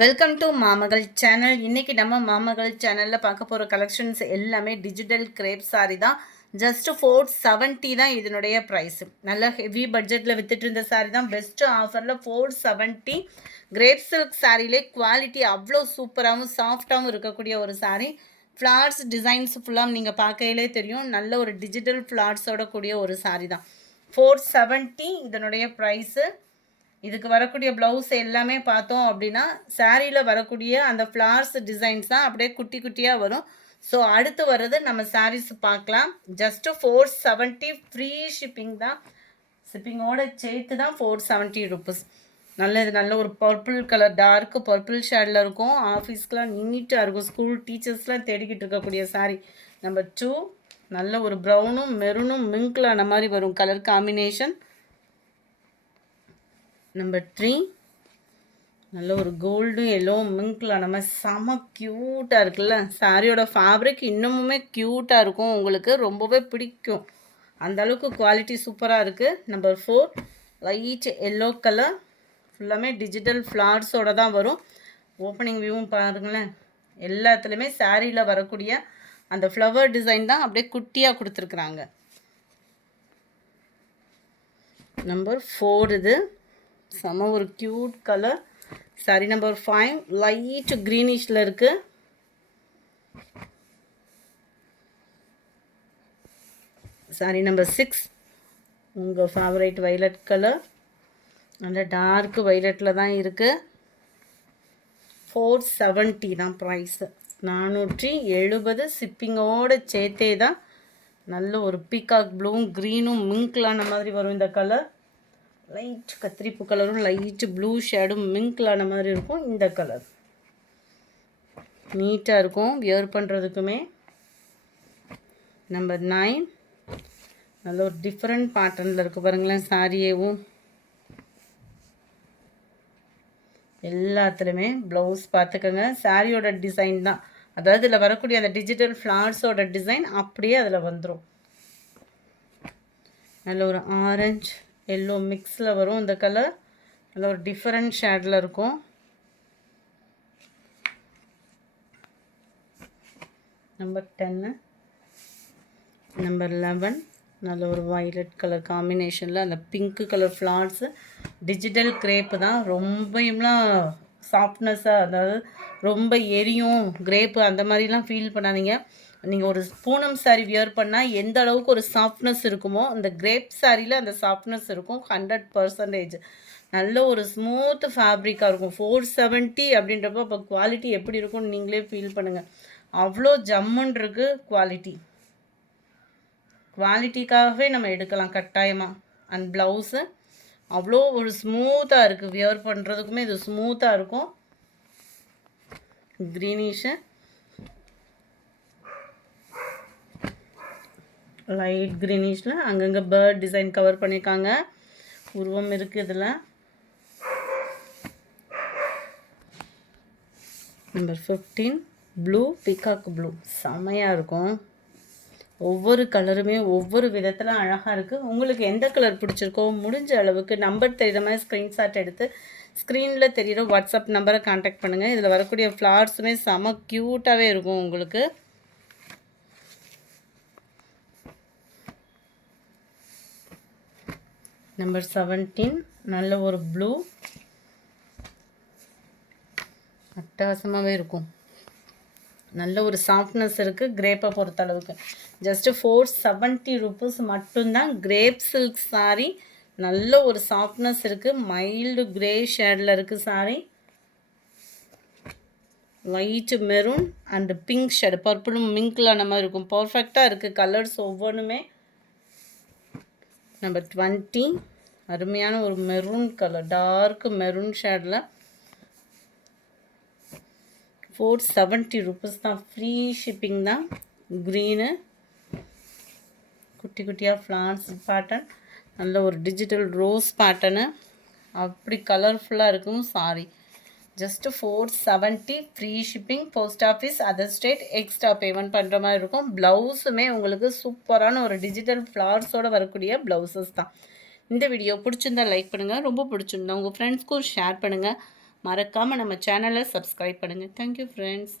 Welcome to மாமகள் channel. இன்றைக்கி நம்ம மாமகள் சேனலில் பார்க்க போகிற கலெக்ஷன்ஸ் எல்லாமே டிஜிட்டல் கிரேப் சாரி தான். ஜஸ்ட் 470 தான் இதனுடைய ப்ரைஸு. நல்ல ஹெவி பட்ஜெட்டில் வித்துட்டு இருந்த சாரி தான். பெஸ்ட்டு ஆஃபரில் 470 கிரேப் சில்க் சாரிலே குவாலிட்டி அவ்வளோ சூப்பராகவும் சாஃப்டாகவும் இருக்கக்கூடிய ஒரு சாரி. ஃப்ளார்ஸ் டிசைன்ஸ் ஃபுல்லாக நீங்கள் பார்க்கையிலே தெரியும். நல்ல ஒரு டிஜிட்டல் ஃப்ளார்ஸோட கூடிய ஒரு சாரி தான். 470 இதனுடைய ப்ரைஸு. இதுக்கு வரக்கூடிய ப்ளவுஸ் எல்லாமே பார்த்தோம் அப்படின்னா சாரியில் வரக்கூடிய அந்த ஃப்ளார்ஸ் டிசைன்ஸ் தான் அப்படியே குட்டி குட்டியாக வரும். ஸோ அடுத்து வர்றது நம்ம சாரீஸ் பார்க்கலாம். ஜஸ்ட்டு 470 ஃப்ரீ ஷிப்பிங் தான். ஷிப்பிங்கோட சேர்த்து தான் 470 ருபீஸ். நல்ல ஒரு பர்பிள் கலர், டார்க்கு பர்பிள் ஷேடில் இருக்கும். ஆஃபீஸ்க்கெலாம் நீட்டாக இருக்கும். ஸ்கூல் டீச்சர்ஸ்லாம் தேடிக்கிட்டு இருக்கக்கூடிய சாரீ. நம்பர் 2 நல்ல ஒரு ப்ரௌனும் மெரூனும் மிங்க்லான மாதிரி வரும் கலர் காம்பினேஷன். நம்பர் 3 நல்ல ஒரு கோல்டு எல்லோ மிங்க்ல நம்ம செம க்யூட்டாக இருக்குல்ல. சாரியோட ஃபேப்ரிக் இன்னமுமே க்யூட்டாக இருக்கும், உங்களுக்கு ரொம்பவே பிடிக்கும். அந்த அளவுக்கு குவாலிட்டி சூப்பராக இருக்குது. நம்பர் 4 லைட் எல்லோ கலர், ஃபுல்லாமே டிஜிட்டல் ஃப்ளார்ஸோடு தான் வரும். ஓப்பனிங் வியூவும் பாருங்களேன். எல்லாத்துலேயுமே சாரியில் வரக்கூடிய அந்த ஃப்ளவர் டிசைன் தான் அப்படியே குட்டியாக கொடுத்துருக்குறாங்க. நம்பர் 4 இது செம ஒரு cute colour sari. Number 5 light க்ரீனிஷில் இருக்குது. சாரி நம்பர் 6 உங்கள் ஃபேவரைட் வைலட் கலர், நல்ல டார்க் வைலட்டில் தான் இருக்குது. 470 தான் ப்ரைஸு. 470 ஷிப்பிங்கோடு சேர்த்தே தான். நல்ல ஒரு பீகாக் ப்ளூவும் க்ரீனும் மிங்க்லான மாதிரி வரும் இந்த கலர். லைட் கத்திரிப்பு கலரும் லைட்டு ப்ளூ ஷேடும் மிங்க்லான மாதிரி இருக்கும். இந்த கலர் நீட்டாக இருக்கும் வியர் பண்ணுறதுக்குமே. நம்பர் 9 நல்ல ஒரு டிஃப்ரெண்ட் பேட்டர்னில் இருக்குது பாருங்களேன். சாரியேவும் எல்லாத்துலேயுமே ப்ளவுஸ் பார்த்துக்கோங்க. சாரியோட டிசைன் தான், அதாவது இதில் வரக்கூடிய அந்த டிஜிட்டல் ஃப்ளார்ஸோட டிசைன் அப்படியே அதில் வந்துடும். நல்ல ஒரு ஆரஞ்சு எல்லோ மிக்ஸில் வரும் இந்த கலர். நல்ல ஒரு டிஃப்ரெண்ட் ஷேடில் இருக்கும். நம்பர் 10 நம்பர் 11 நல்ல ஒரு வைலட் கலர் காம்பினேஷனில் அந்த pink colour flowers. Digital crepe தான். ரொம்பலாம் சாஃப்ட்னஸ்ஸாக, அதாவது ரொம்ப எரியும் கிரேப்பு அந்த மாதிரிலாம் ஃபீல் பண்ணாதீங்க. நீங்கள் ஒரு பூனம் சாரீ வியர் பண்ணால் எந்த அளவுக்கு ஒரு சாஃப்ட்னஸ் இருக்குமோ அந்த கிரேப் சாரியில் அந்த சாஃப்ட்னஸ் இருக்கும் 100%. நல்ல ஒரு ஸ்மூத் ஃபேப்ரிக்காக இருக்கும். 470 அப்படின்றப்போ அப்போ குவாலிட்டி எப்படி இருக்கும்னு நீங்களே ஃபீல் பண்ணுங்கள். அவ்வளோ ஜம்முன் இருக்குது குவாலிட்டி. குவாலிட்டிக்காகவே நம்ம எடுக்கலாம் கட்டாயமாக. அண்ட் ப்ளவுஸு அவ்வளோ ஒரு ஸ்மூத்தாக இருக்குது. வியர் பண்ணுறதுக்குமே இது ஸ்மூத்தாக இருக்கும். க்ரீனிஷு லைட் க்ரீனிஷில் அங்கங்கே பேர்ட் டிசைன் கவர் பண்ணியிருக்காங்க. உருவம் இருக்குது இதில். நம்பர் 15 ப்ளூ பீகாக் ப்ளூ செம்மையாக இருக்கும். ஒவ்வொரு கலருமே ஒவ்வொரு விதத்தில் அழகாக இருக்குது. உங்களுக்கு எந்த கலர் பிடிச்சிருக்கோ முடிஞ்ச அளவுக்கு நம்பர் தெரிகிற மாதிரி ஸ்க்ரீன்ஷாட் எடுத்து ஸ்க்ரீனில் தெரிகிற வாட்ஸ்அப் நம்பரை கான்டாக்ட் பண்ணுங்கள். இதில் வரக்கூடிய ஃப்ளார்ஸுமே செம க்யூட்டாகவே இருக்கும் உங்களுக்கு. நம்பர் 17 நல்ல ஒரு ப்ளூ, அட்டகாசமாகவே இருக்கும். நல்ல ஒரு சாஃப்ட்னஸ் இருக்குது கிரேப்பை பொறுத்தளவுக்கு. ஜஸ்ட்டு 470 ருபீஸ் மட்டும்தான். Crepe silk sari. நல்ல ஒரு சாஃப்ட்னஸ் இருக்குது. மைல்டு கிரே ஷேடில் இருக்குது sari. Light maroon and pink shade, பர்பிளும் மிங்க்லான மாதிரி இருக்கும். பர்ஃபெக்டாக இருக்குது கலர்ஸ் ஒவ்வொன்றுமே. நம்பர் 20 அருமையான ஒரு மெரூன் கலர், டார்க் மெரூன் ஷேடில். 470 ருபீஸ் தான். ஃப்ரீ ஷிப்பிங் தான். க்ரீனு குட்டி குட்டியாக ஃப்ளார்ஸ் பேட்டர்ன், நல்ல ஒரு டிஜிட்டல் ரோஸ் பேட்டர்னு, அப்படி கலர்ஃபுல்லாக இருக்கும் sorry. Just 470 free shipping. Post office, other state extra payment பண்ணுற மாதிரி இருக்கும். ப்ளவுஸுமே உங்களுக்கு சூப்பரான ஒரு டிஜிட்டல் ஃப்ளார்ஸோடு வரக்கூடிய ப்ளவுசஸ் தான். இந்த வீடியோ பிடிச்சிருந்தா லைக் பண்ணுங்கள். ரொம்ப பிடிச்சிருந்தா உங்கள் ஃப்ரெண்ட்ஸ்க்கும் ஷேர் பண்ணுங்கள். மறக்காமல் நம்ம சேனலை சப்ஸ்கிரைப் பண்ணுங்கள். Thank you friends.